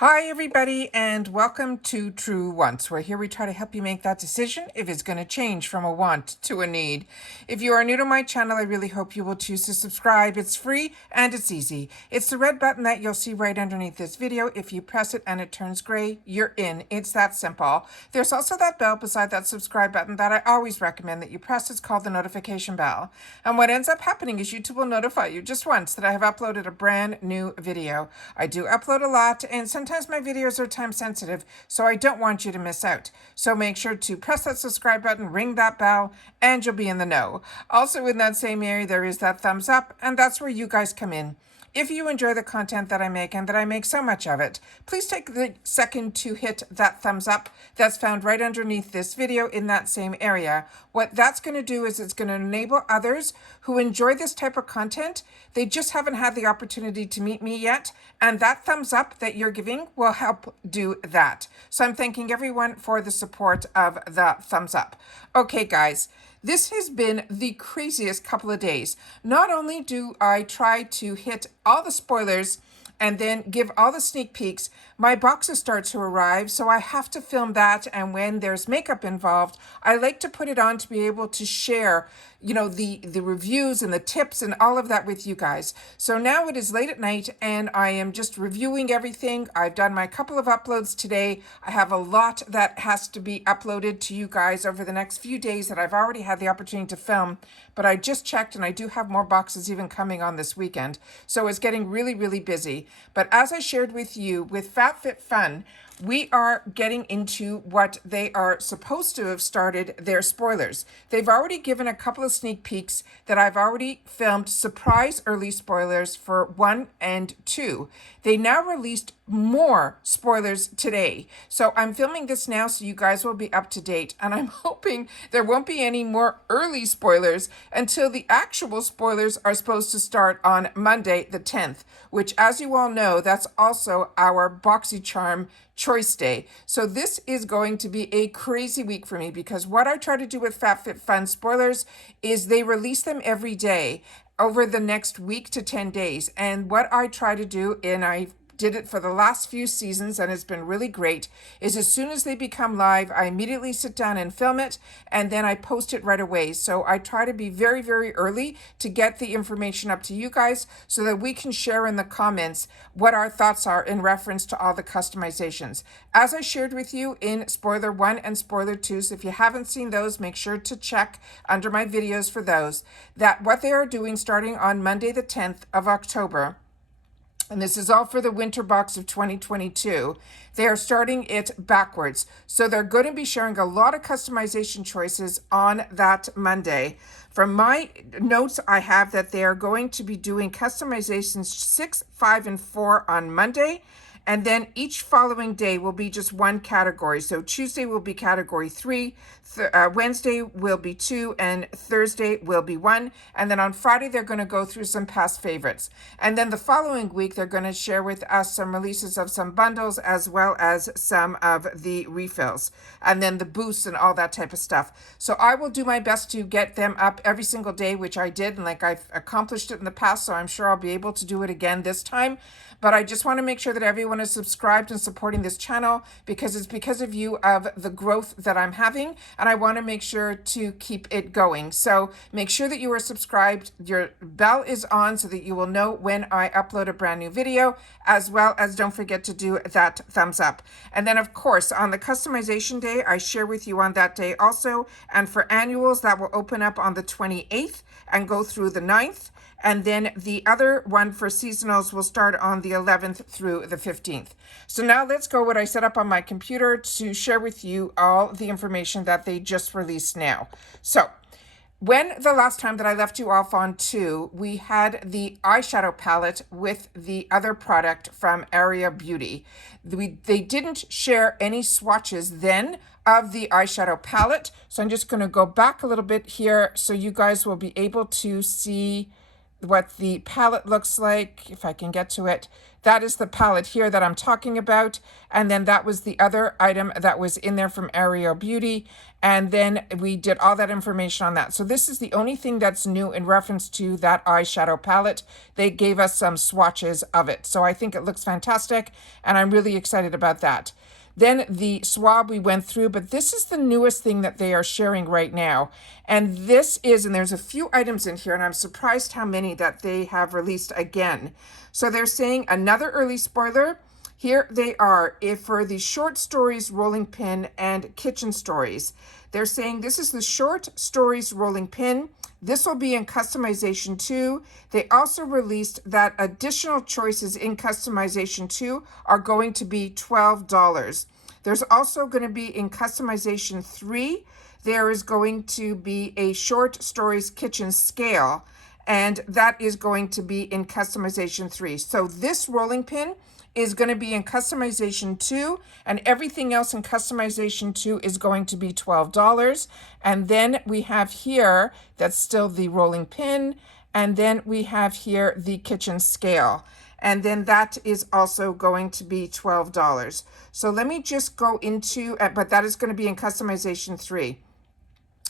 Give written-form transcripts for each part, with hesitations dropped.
Hi, everybody, and welcome to True Wants, where here we try to help you make that decision if it's going to change from a want to a need. If you are new to my channel, I really hope you will choose to subscribe. It's free and it's easy. It's the red button that you'll see right underneath this video. If you press it and it turns gray, you're in. It's that simple. There's also that bell beside that subscribe button that I always recommend that you press. It's called the notification bell. And what ends up happening is YouTube will notify you just once that I have uploaded a brand new video. I do upload a lot, and sometimes my videos are time sensitive, so I don't want you to miss out. So make sure to press that subscribe button, ring that bell, and you'll be in the know. Also in that same area, there is that thumbs up, and that's where you guys come in. If you enjoy the content that I make, and that I make so much of it, please take the second to hit that thumbs up. That's found right underneath this video in that same area. What that's going to do is it's going to enable others who enjoy this type of content. They just haven't had the opportunity to meet me yet, and that thumbs up that you're giving will help do that. So I'm thanking everyone for the support of the thumbs up. Okay, guys. This has been the craziest couple of days. Not only do I try to hit all the spoilers and then give all the sneak peeks, my boxes start to arrive, so I have to film that, and when there's makeup involved, I like to put it on to be able to share, you know, the reviews and the tips and all of that with you guys. So now it is late at night, and I am just reviewing everything. I've done my couple of uploads today. I have a lot that has to be uploaded to you guys over the next few days that I've already had the opportunity to film, but I just checked, and I do have more boxes even coming on this weekend. So it's getting really, really busy. But as I shared with you, with FabFitFun, we are getting into what they are supposed to have started their spoilers. They've already given a couple of sneak peeks that I've already filmed surprise early spoilers for 1 and 2. They now released more spoilers today. So I'm filming this now so you guys will be up to date, and I'm hoping there won't be any more early spoilers until the actual spoilers are supposed to start on Monday the 10th, which, as you all know, that's also our BoxyCharm choice day. So this is going to be a crazy week for me, because what I try to do with FabFitFun spoilers is they release them every day over the next week to 10 days. And what I try to do, and I did it for the last few seasons, and it's been really great, is as soon as they become live, I immediately sit down and film it, and then I post it right away. So I try to be very, very early to get the information up to you guys so that we can share in the comments what our thoughts are in reference to all the customizations. As I shared with you in spoiler 1 and spoiler 2, so if you haven't seen those, make sure to check under my videos for those, that what they are doing starting on Monday the 10th of October, and this is all for the winter box of 2022, they are starting it backwards. So they're going to be sharing a lot of customization choices on that Monday. From my notes, I have that they are going to be doing customizations 6, 5, and 4 on Monday. And then each following day will be just one category. So Tuesday will be category 3, Wednesday will be 2, and Thursday will be 1. And then on Friday, they're going to go through some past favorites. And then the following week, they're going to share with us some releases of some bundles as well as some of the refills. And then the boosts and all that type of stuff. So I will do my best to get them up every single day, which I did. And like I've accomplished it in the past, so I'm sure I'll be able to do it again this time. But I just want to make sure that everyone is subscribed and supporting this channel, because it's because of you of the growth that I'm having, and I want to make sure to keep it going. So make sure that you are subscribed, your bell is on so that you will know when I upload a brand new video, as well as don't forget to do that thumbs up. And then of course on the customization day, I share with you on that day also, and for annuals that will open up on the 28th and go through the 9th. And then the other one for seasonals will start on the 11th through the 15th. So now let's go what I set up on my computer to share with you all the information that they just released now. So when the last time that I left you off on 2, we had the eyeshadow palette with the other product from Area Beauty. They didn't share any swatches then of the eyeshadow palette. So I'm just going to go back a little bit here so you guys will be able to see what the palette looks like, if I can get to it. That is the palette here that I'm talking about. And then that was the other item that was in there from Ariel Beauty. And then we did all that information on that. So this is the only thing that's new in reference to that eyeshadow palette. They gave us some swatches of it. So I think it looks fantastic, and I'm really excited about that. Then the swab we went through, but this is the newest thing that they are sharing right now. And this is, and there's a few items in here, and I'm surprised how many that they have released again. So they're saying another early spoiler. Here they are, if for the short stories rolling pin and kitchen stories. They're saying this is the short stories rolling pin. This will be in customization 2. They also released that additional choices in customization 2 are going to be $12. There's also going to be in customization 3, there is going to be a short stories kitchen scale, and that is going to be in customization 3. So this rolling pin is going to be in customization 2, and everything else in customization 2 is going to be $12. And then we have here, that's still the rolling pin, and then we have here the kitchen scale. And then that is also going to be $12. So let me just go into, but that is going to be in customization 3.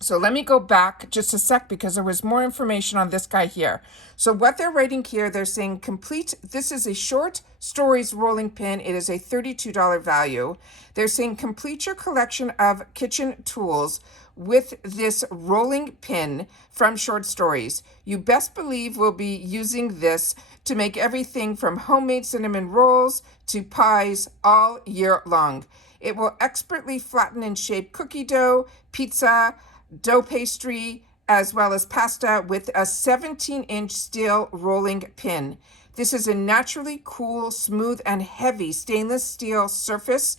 So let me go back just a sec because there was more information on this guy here. So what they're writing here, they're saying complete, this is a short stories rolling pin. It is a $32 value. They're saying complete your collection of kitchen tools with this rolling pin from Short Stories. You best believe we'll be using this to make everything from homemade cinnamon rolls to pies all year long. It will expertly flatten and shape cookie dough, pizza, dough pastry, as well as pasta with a 17-inch steel rolling pin. This is a naturally cool, smooth, and heavy stainless steel surface.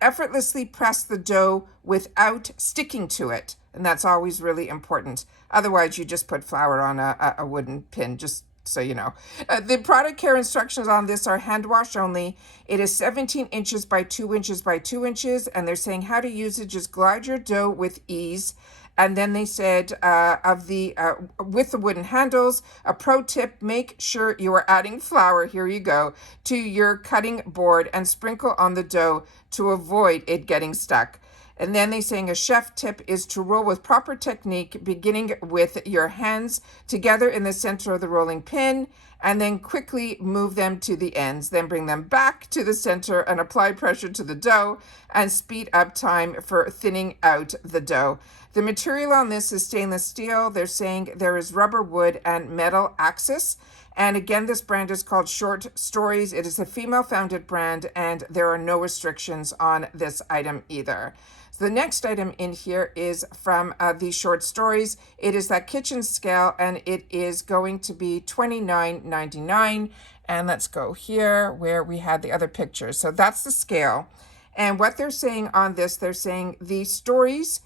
Effortlessly press the dough without sticking to it. And that's always really important. Otherwise, you just put flour on a wooden pin, just so you know. The product care instructions on this are hand wash only. It is 17 inches by 2 inches by 2 inches. And they're saying how to use it. Just glide your dough with ease. And then they said with the wooden handles, a pro tip, make sure you are adding flour, here you go, to your cutting board and sprinkle on the dough to avoid it getting stuck. And then they're saying a chef tip is to roll with proper technique, beginning with your hands together in the center of the rolling pin, and then quickly move them to the ends. Then bring them back to the center and apply pressure to the dough and speed up time for thinning out the dough. The material on this is stainless steel. They're saying there is rubber, wood, and metal axis. And again, this brand is called Short Stories. It is a female-founded brand, and there are no restrictions on this item either. So the next item in here is from the Short Stories. It is that kitchen scale, and it is going to be $29.99. And let's go here where we had the other pictures. So that's the scale. And what they're saying on this, they're saying the Stories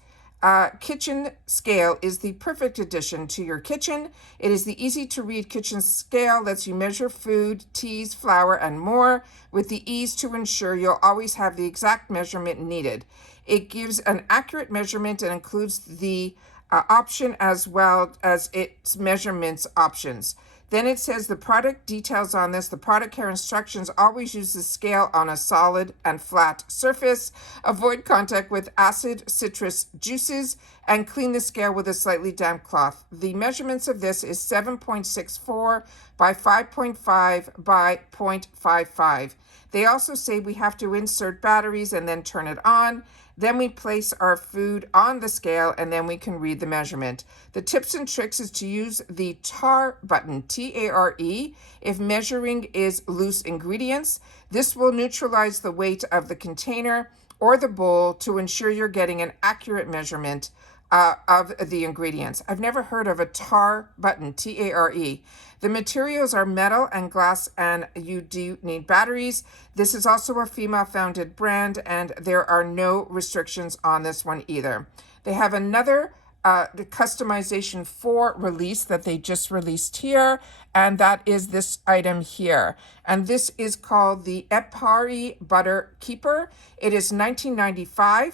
kitchen scale is the perfect addition to your kitchen. It is the easy to read kitchen scale, lets you measure food, teas, flour, and more with the ease to ensure you'll always have the exact measurement needed. It gives an accurate measurement and includes the option as well as its measurements options. Then it says the product details on this. The product care instructions always use the scale on a solid and flat surface. Avoid contact with acid citrus juices and clean the scale with a slightly damp cloth. The measurements of this is 7.64 by 5.5 by 0.55. They also say we have to insert batteries and then turn it on. Then we place our food on the scale and then we can read the measurement. The tips and tricks is to use the TARE button, T-A-R-E, if measuring is loose ingredients. This will neutralize the weight of the container or the bowl to ensure you're getting an accurate measurement of the ingredients. I've never heard of a TARE button, T-A-R-E. The materials are metal and glass, and you do need batteries. This is also a female-founded brand, and there are no restrictions on this one either. They have another the customization 4 release that they just released here, and that is this item here. And this is called the Epari Butter Keeper. It is $19.95.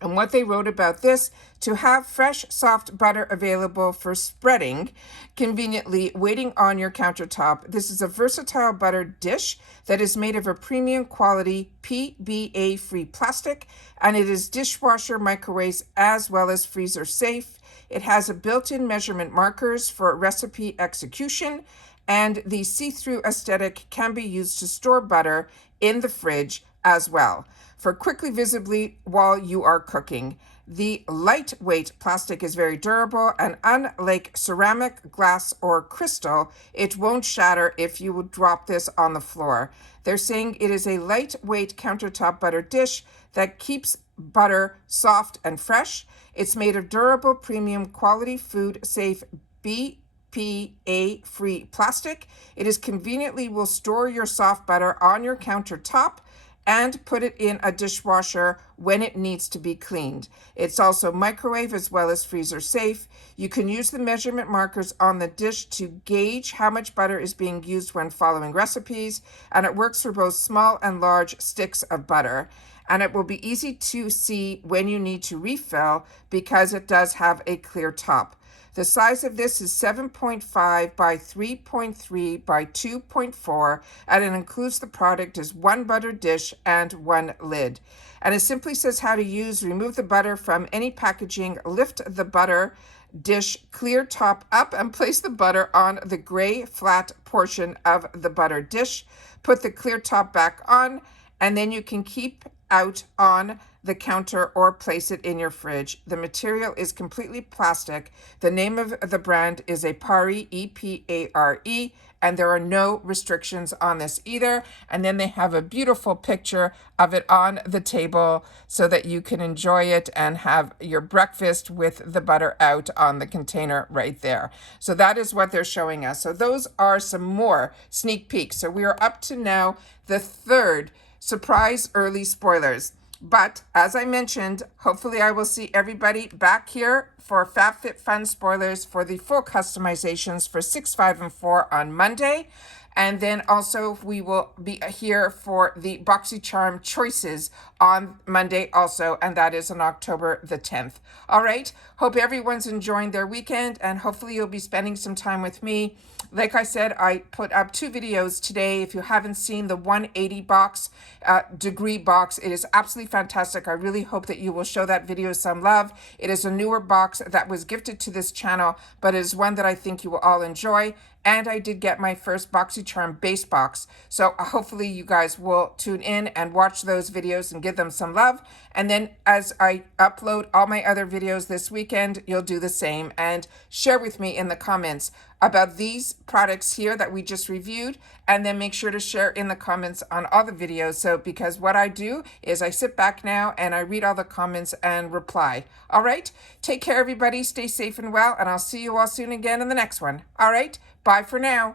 And what they wrote about this: to have fresh, soft butter available for spreading, conveniently waiting on your countertop. This is a versatile butter dish that is made of a premium quality PBA-free plastic, and it is dishwasher, microwaves, as well as freezer safe. It has a built-in measurement markers for recipe execution, and the see-through aesthetic can be used to store butter in the fridge as well, for quickly visibly while you are cooking. The lightweight plastic is very durable, and unlike ceramic, glass, or crystal, it won't shatter if you would drop this on the floor. They're saying it is a lightweight countertop butter dish that keeps butter soft and fresh. It's made of durable, premium quality, food safe BPA-free plastic. It is conveniently will store your soft butter on your countertop and put it in a dishwasher when it needs to be cleaned. It's also microwave as well as freezer safe. You can use the measurement markers on the dish to gauge how much butter is being used when following recipes, and it works for both small and large sticks of butter. And it will be easy to see when you need to refill because it does have a clear top. The size of this is 7.5 by 3.3 by 2.4, and it includes the product as one butter dish and one lid. And it simply says how to use: remove the butter from any packaging, lift the butter dish clear top up, and place the butter on the gray flat portion of the butter dish. Put the clear top back on, and then you can keep out on the counter or place it in your fridge. The material is completely plastic. The name of the brand is Epare, E-P-A-R-E, and there are no restrictions on this either. And then they have a beautiful picture of it on the table so that you can enjoy it and have your breakfast with the butter out on the container right there. So that is what they're showing us. So those are some more sneak peeks. So we are up to now the third surprise early spoilers. But as I mentioned, hopefully I will see everybody back here for FabFitFun spoilers for the full customizations for 6, 5, and 4 on Monday. And then also we will be here for the BoxyCharm choices on Monday also, and that is on October the 10th. All right, hope everyone's enjoying their weekend, and hopefully you'll be spending some time with me. Like I said, I put up 2 videos today. If you haven't seen the 180 box, degree box, it is absolutely fantastic. I really hope that you will show that video some love. It is a newer box that was gifted to this channel, but it is one that I think you will all enjoy. And I did get my first BoxyCharm base box. So hopefully you guys will tune in and watch those videos and give them some love. And then as I upload all my other videos this weekend, you'll do the same and share with me in the comments about these products here that we just reviewed. And then make sure to share in the comments on all the videos. So because what I do is I sit back now and I read all the comments and reply. All right, take care everybody, stay safe and well, and I'll see you all soon again in the next one. All right, bye for now.